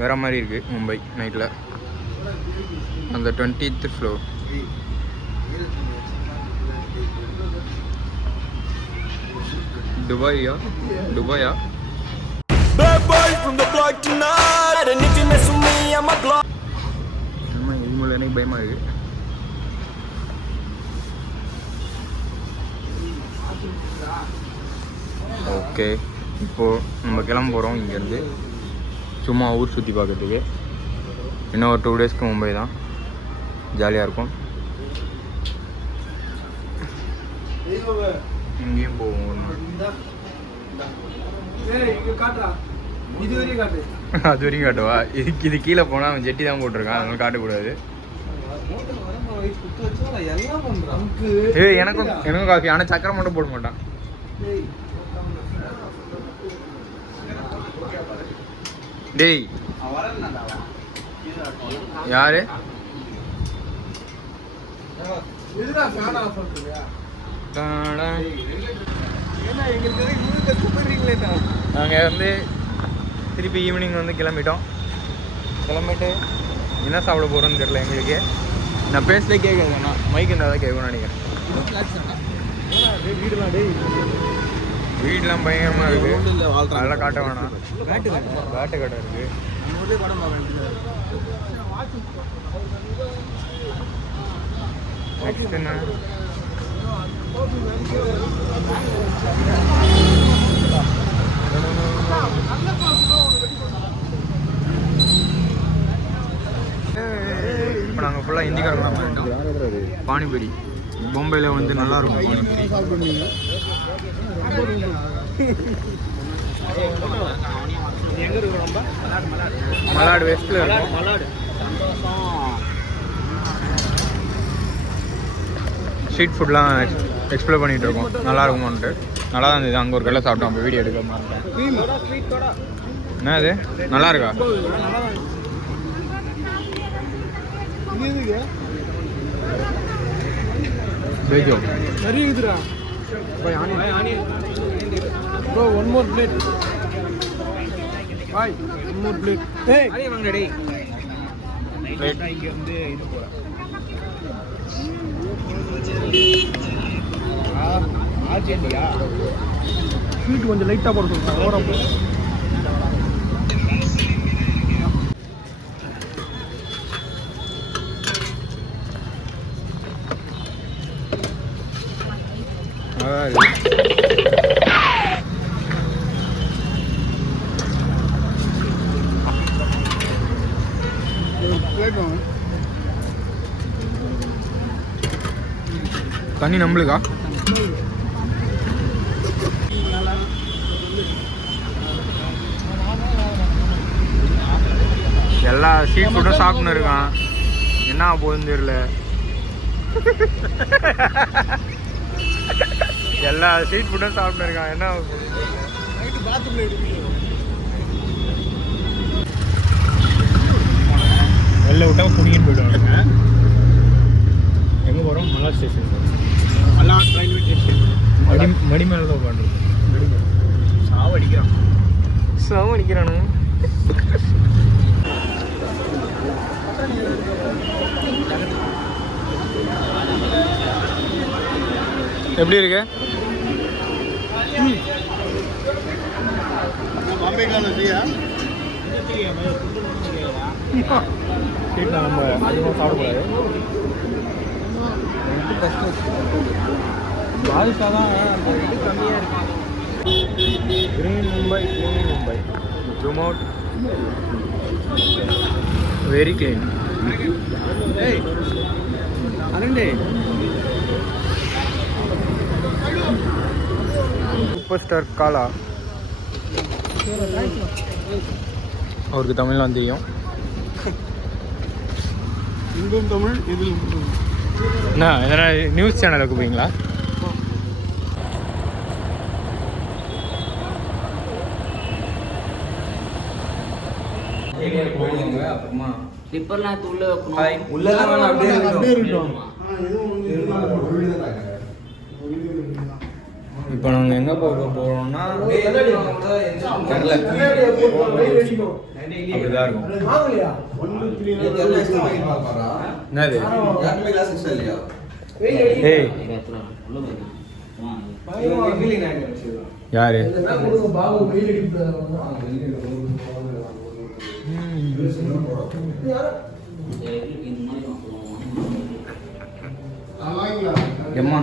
வேறு மாதிரி இருக்குது மும்பை நைட்டில். அந்த 20th floor. துபாயா? இதுமுள்ள எனக்கு பயமாக இருக்குது. ஓகே, இப்போது நம்ம கிளம்ப போகிறோம் இங்கேருந்து. சும்மா ஊர் சுற்றி பார்க்கறதுக்கு. இன்னும் ஒரு 2 daysக்கு மும்பை தான். ஜாலியாக இருக்கும். இங்கேயும் போவோம். அது வரைக்கும் காட்டுவா? இது கீழே போனால் அவன் ஜெட்டி தான் போட்டிருக்கான், அதனால காட்டக்கூடாது. எனக்கும் காஃபி, ஆனால் சக்கரை மட்டும் போட மாட்டான். டேய் யாரு? நாங்கள் வந்து திருப்பி ஈவினிங் வந்து கிளம்பிட்டு என்ன சாப்பிட போகிறோன்னு தெரியல எங்களுக்கு. நான் பேசலே கேட்குறேன், மைக் இருந்தால் தான் கேட்கணும்னு நினைக்கிறேன். வீடெலாம் பயங்கரமாக இருக்குது, அதெல்லாம் காட்ட வேணாம். வேட்டை கடை இருக்குது. நெக்ஸ்ட் என்ன? இப்போ நாங்கள் ஃபுல்லாக ஹிந்திக்காரங்க தான் பண்ணிட்டோம். பானிபூரி மும்பையில் வந்து நல்லாயிருக்கும். மலாடு வெஸ்ட்டில் இருக்கும். ஸ்ட்ரீட் ஃபுட்லாம் எக்ஸ்ப்ளோர் பண்ணிகிட்டு இருக்கோம். நல்லா இருக்குமான்ட்டு நல்லா தான் இருந்தது. அங்கே ஒரு கடையில் சாப்பிட்டோம், அப்போ வீடியோ எடுக்க மாட்டேன். என்ன அது நல்லா இருக்கா? நிறைய இருக்குதுடா. Bro, one more plate. Bye. One more plate. Hey. அடி வாங்கடா டேய். லைட்டா இங்க வந்து இது போறா. ஆர்ஜென்டியா. ஸ்வீட் கொஞ்சம் லைட்டா போட சொல்றாங்க. ஓரம் போ. தண்ணி நம்மளுக்கா? எல்லா ஸ்ட்ரீட் ஃபுட்டும் சாப்பிட்னு இருக்கான். என்ன போகுதுன்னு தெரியல. எல்லா ஸ்ட்ரீட் ஃபுட்டும் சாப்பிட்னு இருக்கான். என்ன வெளில விட்டா குடிக்கின்னு போய்டுவாங்க. எங்கே போகிறோம்? மலா ஸ்டேஷன். மலா ரயில்வே ஸ்டேஷன். மடி மேலே தான் உட்காந்துருக்கு. சாவடிக்கிறானு. எப்படி இருக்கு? ஸ்வீட்லாம் நம்ம அதிகமாக சாப்பிடக்கூடாது. பாதுஷா தான் அந்த இது கம்மியாக இருக்கு. Green Mumbai zoom out. Very clean. அருண்டே சூப்பர் ஸ்டார் காலா. அவருக்கு தமிழ்லாம் தெரியும். தமிழ் இதில் என்ன எதனா நியூஸ் சேனலுக்கு போவீங்களா? அப்புறமா ஸ்லிப்பர்லாம் உள்ள உள்ளதான் அப்படியே இருக்கட்டும். இப்போ நாங்கள் எங்கே போக போகிறோம்னா தெரில, அப்படிதான் இருக்கும். என்னது ஏய் யாரு எம்மா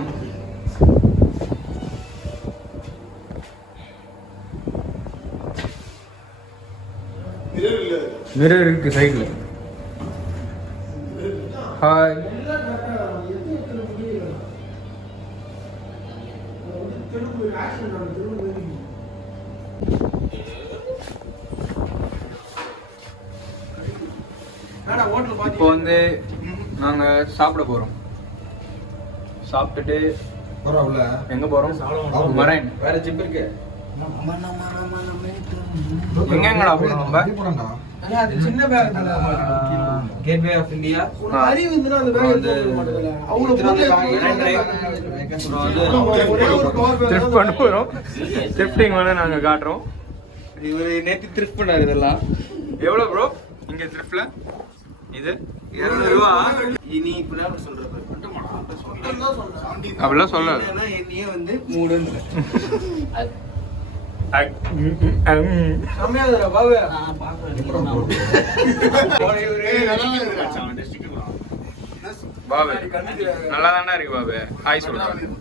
மிரர் இருக்கு சைடுல. ஹாய் இப்போ வந்து நாங்கள் சாப்பிட போகிறோம். சாப்பிட்டுட்டு எங்கே போகிறோம்? மரைன். வேற ஜிப் இருக்கு. எங்கெங்கடா போகிறோம் நம்ம? அது சின்ன பேக் கேட்வே ஆஃப் இந்தியா. அறிவு இருந்தா அந்த பேக் எடுத்து மாட்டேங்கல. அவங்க த்ரிஃப்ட் பண்ண போகிறோம். த்ரிஃப்டிங் வந்து நாங்கள் காட்டுறோம். இவர் நேற்று த்ரிஃப்ட் பண்ணாரு. இதெல்லாம் எவ்வளோ ப்ரோ இங்கே த்ரிஃப்டில்? இது 200 ரூபா. இனி இப்படிதான் சொல்றது. அப்படிலாம் சொல்ல என்னையே வந்து 3 பாபு நல்லா தானே இருக்கு பாபு. ஹாய் சொல்றேன்.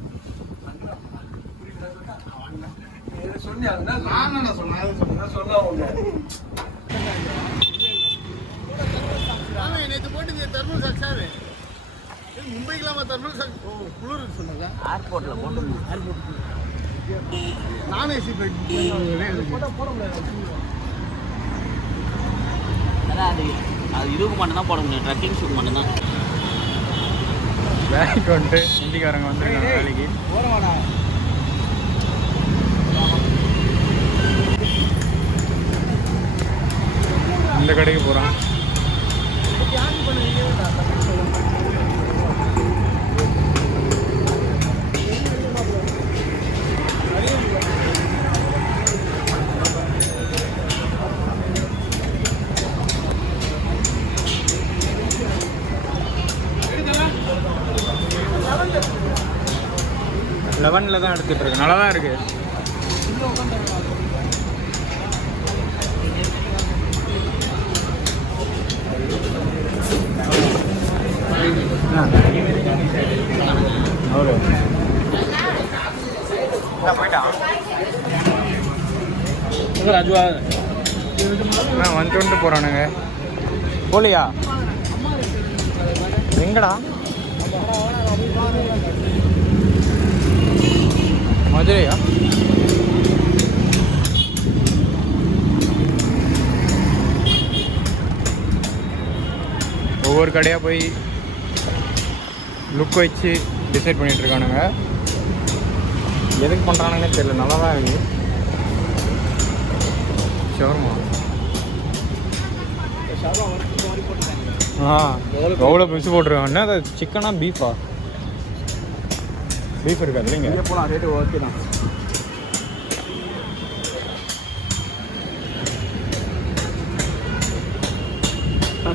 மும்பைக்குலாமா தர்மல் குளிர் சொன்னாங்க. ஏர்போர்ட்ல போட்டு நான் ஏசி போட முடியாது. அது இதுக்கு மட்டும்தான் போட முடியும், ட்ரக்கிங் ஷூட் மட்டும்தான். வேலைக்கு வந்துட்டு ஹிந்திக்காரங்க வந்துருக்காங்க வேலைக்கு. இந்த கடைக்கு போகிறோம். லெவனில் தான் எடுத்துகிட்டு இருக்கு. நல்லா தான் இருக்கு. போயிட்டான் ராஜுவா வந்துட்டு போகிறானுங்க. போலியா எங்கடா? மதுரையா? ஒவ்வொரு கடையாக போய் லுக் வச்சு டிசைட் பண்ணிட்டு இருக்கானுங்க. எதுக்கு பண்ணுறானுங்கன்னு தெரியல. நல்லா தான் இருக்கு. ஷவர்மா எவ்வளோ பிசு போட்டிருக்காங்க. என்ன அது சிக்கனா பீஃபா? பீஃப் இருக்காது இல்லைங்க. போலாம். ரேட்டு ஓகே தான்.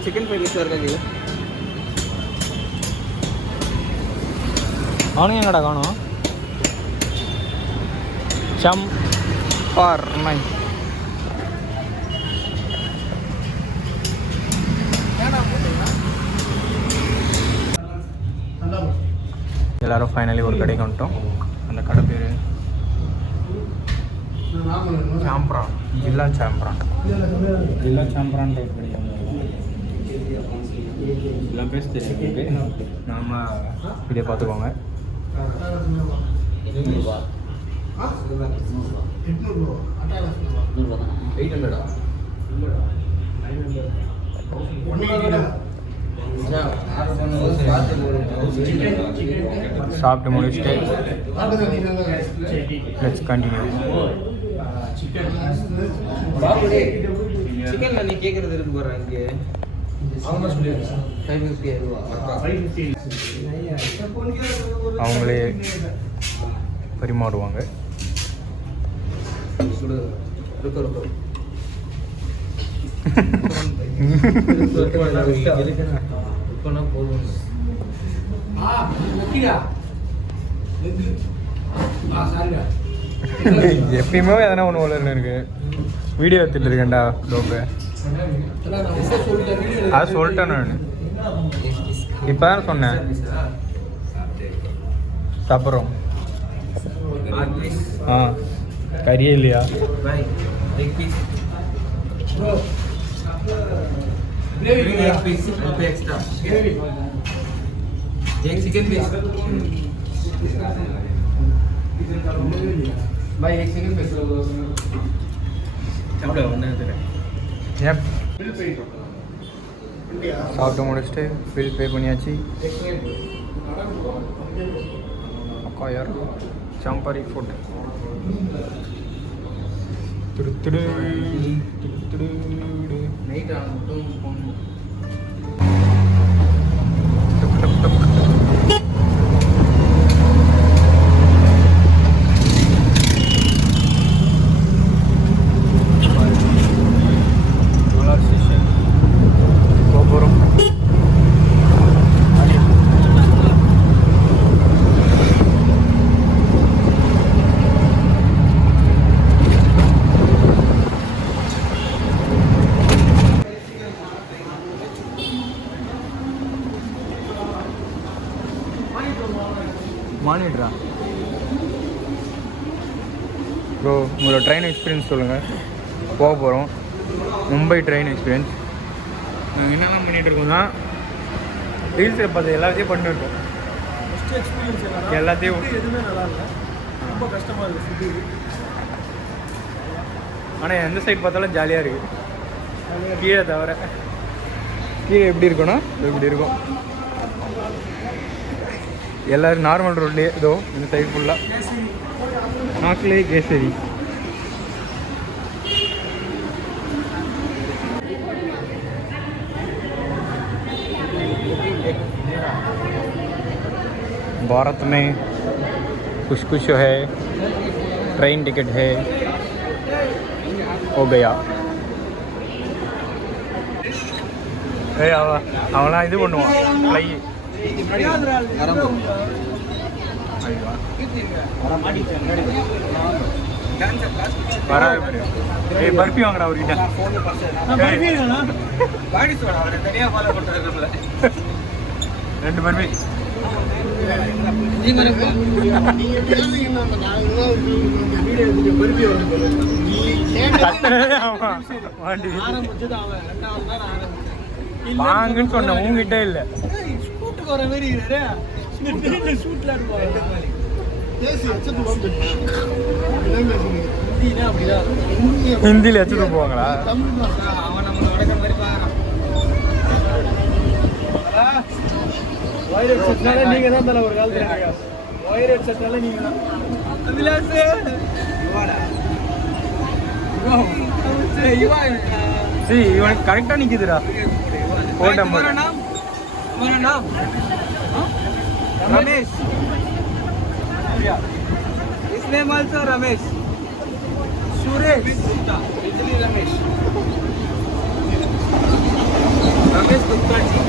சிக்கன் ஃப்ரைட் ரைஸ் இருக்காங்க. அவனுங்க எங்கடா காணும்? சம் ஃபார் மை எல்லாரும் ஃபைனலி ஒரு கடைக்கு வந்துட்டோம். அந்த கடை பேர் சாம்பிரான். ஜில்லா சாம்பிரான். ஜில்லா சாம்பிரான் ஒரு கடை. எல்லாம் பேச தெரியும். நம்ம இதை பார்த்துக்கோங்க. 800 சாப்பிட்டு முடிச்சுட்டு லெட்ஸ் கண்டினியூ. சிக்கன் நீ கேட்கறது இருக்கு போறேன் இங்கே. அவங்களே பரிமாறுவாங்க. रुको रुको எப்பயுமே எதனா ஒன்று உள்ள இருக்கு வீடியோ எடுத்துட்டு இருக்கேன்டா டோப்பு அது சொல்லிட்டேன் நான் இப்போ தான் சொன்னேன் சாப்பிட்றோம் ஆ கறியே இல்லையா चिकन पीस भाई एक चिकन पीस சாப்பிட்டு முடிச்சுட்டு பில் பே பண்ணியாச்சு அக்கா யார் சாம்பாரி ஃபுட் துடு நைட் ஆகட்டும் மானிட்ரா ப்ரோ உங்களோட ட்ரெயின் எக்ஸ்பீரியன்ஸ் சொல்லுங்கள் போக போகிறோம் மும்பை ட்ரெயின் எக்ஸ்பீரியன்ஸ் நாங்கள் என்னெல்லாம் பண்ணிகிட்டு இருக்கோம்னா ரீல்ஸில் பார்த்து எல்லாத்தையும் பண்ணிருக்கோம் ஃபஸ்ட்டு எக்ஸ்பீரியன்ஸ் எல்லாத்தையும் எதுவுமே நல்லா இல்லை ரொம்ப கஷ்டமாக இருக்குது ஃபுட்டு ஆனால் எந்த சைட் பார்த்தாலும் ஜாலியாக இருக்குது கீழே தவிர கீழே எப்படி இருக்குன்னா இப்படி இருக்கும் எல்லோரும் நார்மல் ரோட்லேயே இதோ இந்த சைடு ஃபுல்லாக நாக்கிலே கேசரி भारत में कुछ कुछ है ट्रेन टिकट है हो गया அவனா இது பண்ணுவான் ஃப்ளை வராது ஏய் பர்ஃபி வாங்கடா அவர்கிட்ட ரெண்டு பர்ஃபி வாங்கன்னு சொன்ன உங்ககிட்ட இல்ல ஹிந்தியில வச்சுட்டு போவாங்களா நீங்க தான் தல ஒரு காலத்துல ஒயர் ஹெட்செட்னால நீங்க தான் இவன் கரெக்டா நிக்குதுடா phone number Ramesh his name also Ramesh Suresh Bijli Ramesh Gupta ji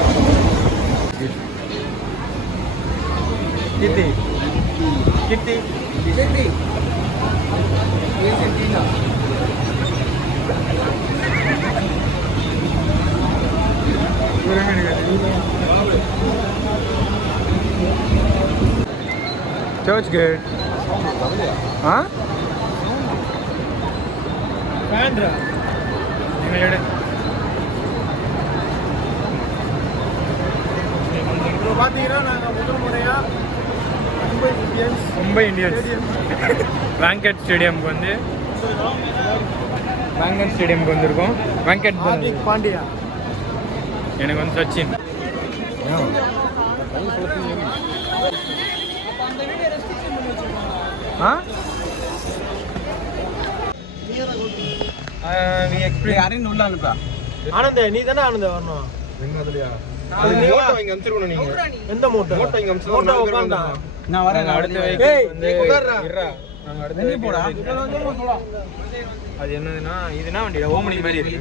कितनी कितनी Bijli yes Tina Church gate. हाँ? பேண்ட்ரா இப்போ பார்த்தீங்கன்னா நாங்கள் முதல் முறையாக மும்பை இந்தியன்ஸ் வாங்கட் ஸ்டேடியம்க்கு வந்து வாங்கட் ஸ்டேடியம்க்கு வந்திருக்கோம் வாங்கட் ஹார்திக் பாண்டியா எனக்கு வந்து சச்சின் ஆ யாரையும் உள்ள அனுப்பா ஆனந்த நீ தானே ஆனந்த வரணும் எந்த மூட்டை மூட்டை உட்காந்தா நான் வரேன் அடுத்த ஏய், வெஹிக்கிள் வந்து உட்கார்றா. இருடா. நாங்கள் அடுத்து அது என்னதுன்னா இதுனா வண்டியா ஓமனி மாதிரி இருக்கு.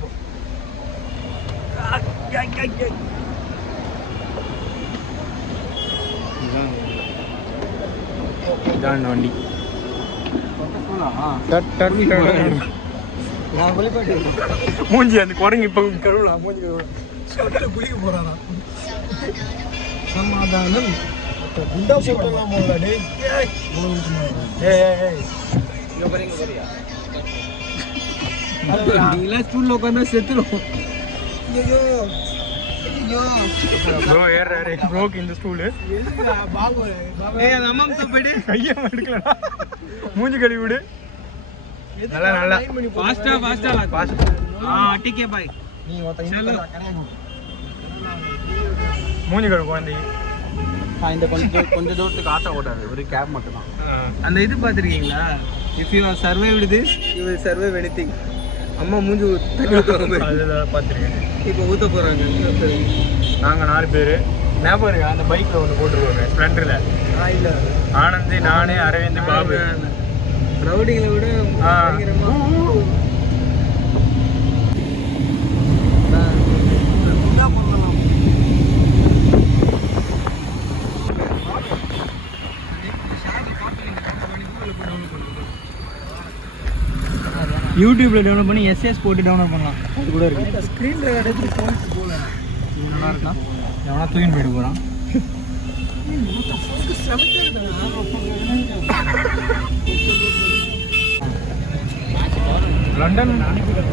இதான் இந்த வண்டி. மூஞ்சி அந்த குரங்கு இப்போ கழுவலாம். மூஞ்சி கழுவலாம் குளிக்க போறானா சமாதானம். குண்டா போடலாம் போல. டேய் நீங்களா ஸ்டூல்ல உட்காந்தா செத்துரும். ப்ரோ ஏறாரு ப்ரோக்கு இந்த ஸ்டூலு. ஏய் அந்த அம்மா போய்டு கையை எடுக்கலடா. மூஞ்சி கழுவி விடு. நல்லா நல்லா ஃபாஸ்டா ஃபாஸ்ட். டிகே பாய் நீ ஒத்த மூஞ்சி கழுவு குழந்தை. இந்த கொஞ்சம் தூரத்துக்கு ஆட்டோ ஓடாது, ஒரு கேப் மட்டும் தான். அந்த இது பார்த்துருக்கீங்களா? If you are survived this you will survive anything. அம்மா மூஞ்சி அதில் பார்த்துருக்கேன். இப்போ ஊற்ற போகிறாங்க. நாங்கள் 4 பேர் ஞாபகம் இருக்கா? அந்த பைக்கில் ஒன்று போட்டுருவாங்க ஸ்ப்ளெண்டரில். இல்லை ஆனந்த், நானே, அரவிந்த், பாபு. ரவுடிங்களை விட யூடியூப்ல டவுன்லோட் பண்ணி எஸ்எஸ் போட்டு டவுன்லோட் பண்ணலாம். அது கூட இருக்கு. ஸ்க்ரீன் ரெக்கார்டு போன் போல இது நல்லா இருக்கா? எவனா தூக்கிட்டு போயிட்டு போகிறான். லண்டன்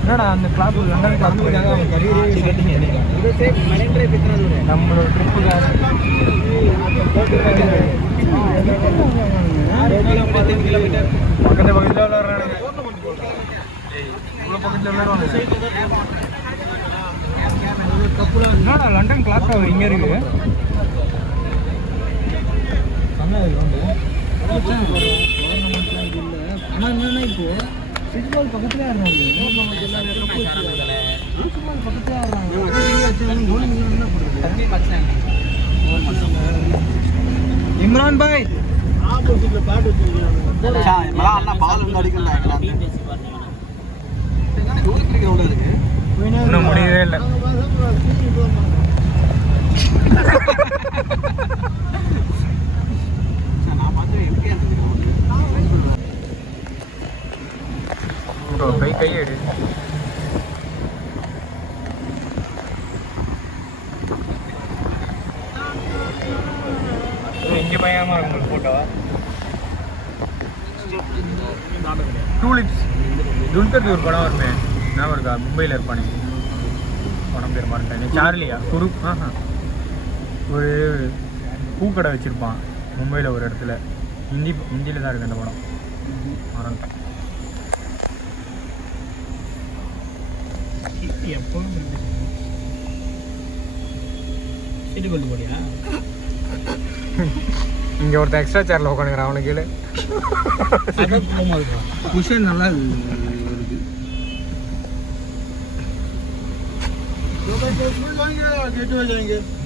என்னடா அந்த கிளாப் லண்டன் கிளாப் நம்மளோட ட்ரிப்புக்காக பக்கத்தில் விளையாடுறாங்க. என்னடா லண்டன் கிளாக் டவர் இங்கே இருக்கு. ஆனால் என்னன்னா இப்போ ஃபுட்பால் பக்கத்துல இம்ரான் பாய் ஆப்போசிட்ல பாட்டு வச்சிருக்காங்க. பால் வந்து அடிக்கலாம். இன்னும் முடியவே இல்லை. கையெடு இங்கே பயமா இருக்கு உங்களுக்கு போட்டோவா? டூலிப்ஸ் துல்கர் ஒரு படம் வருமே ஞாபகம் இருக்கா? மும்பையில் இருப்பானே படம் பேர் மாட்டேன். சார்லியா குரு ஒரு பூக்கடை வச்சுருப்பான் மும்பையில் ஒரு இடத்துல. ஹிந்தியில் தான் இருக்குது அந்த படம். மறந்துட்டேன். இங்கே ஒருத்தன் எக்ஸ்ட்ரா சேர்ல உட்காந்துக்கிறான். அவனுக்கு கீழே குஷன் நல்லா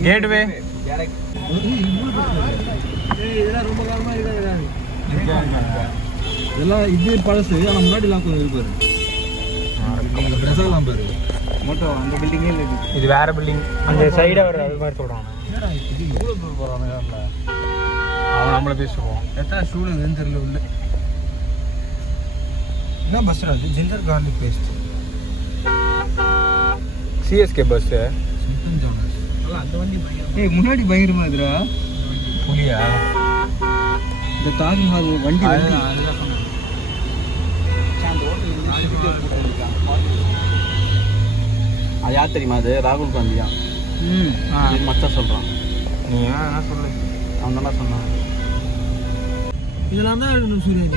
கேட்வே இதெல்லாம் ரொம்ப காலமாக இதெல்லாம் இது பழசு. ஆனால் முன்னாடிலாம் கொஞ்சம் இருப்பாரு பாரு மோட்டோ அந்த பில்டிங்கே இல்லை. இது வேற பில்டிங். அந்த சைடை வர அது மாதிரி சொல்கிறான். அவன் நம்மளை பேசுவோம். எத்தனை ஸ்டூல் எதுன்னு தெரியல. உள்ள என்ன பஸ் அது? Ginger garlic paste CSK bus. அந்த வண்டி ஏய் முன்னாடி பயங்கரமா இதுரா. புலியா இந்த தாஜ்மஹால் வண்டி அதெல்லாம் சொன்னேன். அது யார் தெரியுமா? அது ராகுல் காந்தியா. மச்சான் சொல்கிறான். நீ என்ன சொல்லு? அவன் நல்லா சொன்னான். இதெல்லாம் தான் சூரியன்